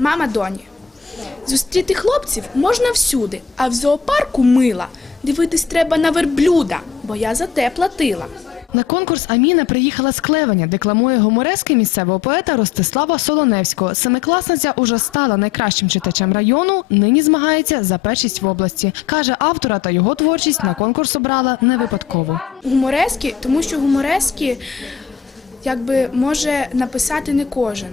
Мама доні. Зустріти хлопців можна всюди, а в зоопарку мила. Дивитись треба на верблюда, бо я за те платила. На конкурс Аміна приїхала з Клевеня, декламує гуморески місцевого поета Ростислава Солоневського. Семикласниця уже стала найкращим читачем району. Нині змагається за першість в області. каже автора та його творчість на конкурс обрала не випадково. Гуморески, тому що гуморески якби може написати не кожен.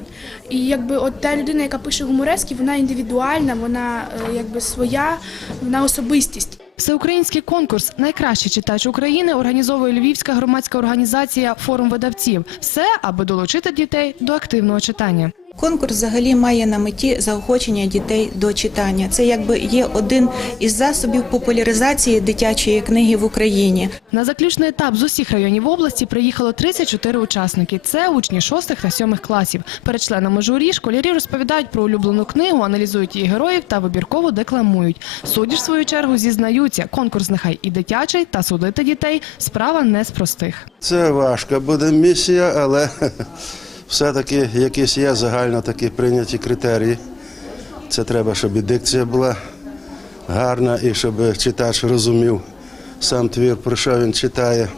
І якби от та людина, яка пише гуморески, вона індивідуальна, вона е, якби своя, вона особистість. Всеукраїнський конкурс Найкращий читач України організовує Львівська громадська організація Форум видавців. Все, аби долучити дітей до активного читання. Конкурс взагалі має на меті заохочення дітей до читання. Це якби є один із засобів популяризації дитячої книги в Україні. На заключний етап з усіх районів області приїхало 34 учасники. Це учні 6 та 7 класів. Перед членами журі школярі розповідають про улюблену книгу, аналізують її героїв та вибірково декламують. Судді ж в свою чергу зізнаються, конкурс нехай і дитячий, та судити дітей справа не з простих. Це важка буде місія, але все-таки якісь є загально такі прийняті критерії. Це треба, щоб і дикція була гарна, і щоб читач розумів сам твір, про що він читає.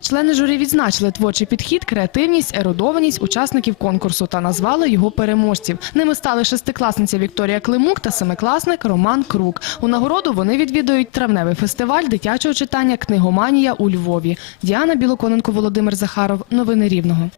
Члени журі відзначили творчий підхід, креативність, ерудованість учасників конкурсу та назвали його переможців. Ними стали шестикласниця Вікторія Климук та семикласник Роман Крук. У нагороду вони відвідують травневий фестиваль дитячого читання Книгоманія у Львові. Діана Білоконенко, Володимир Захаров. Новини Рівного.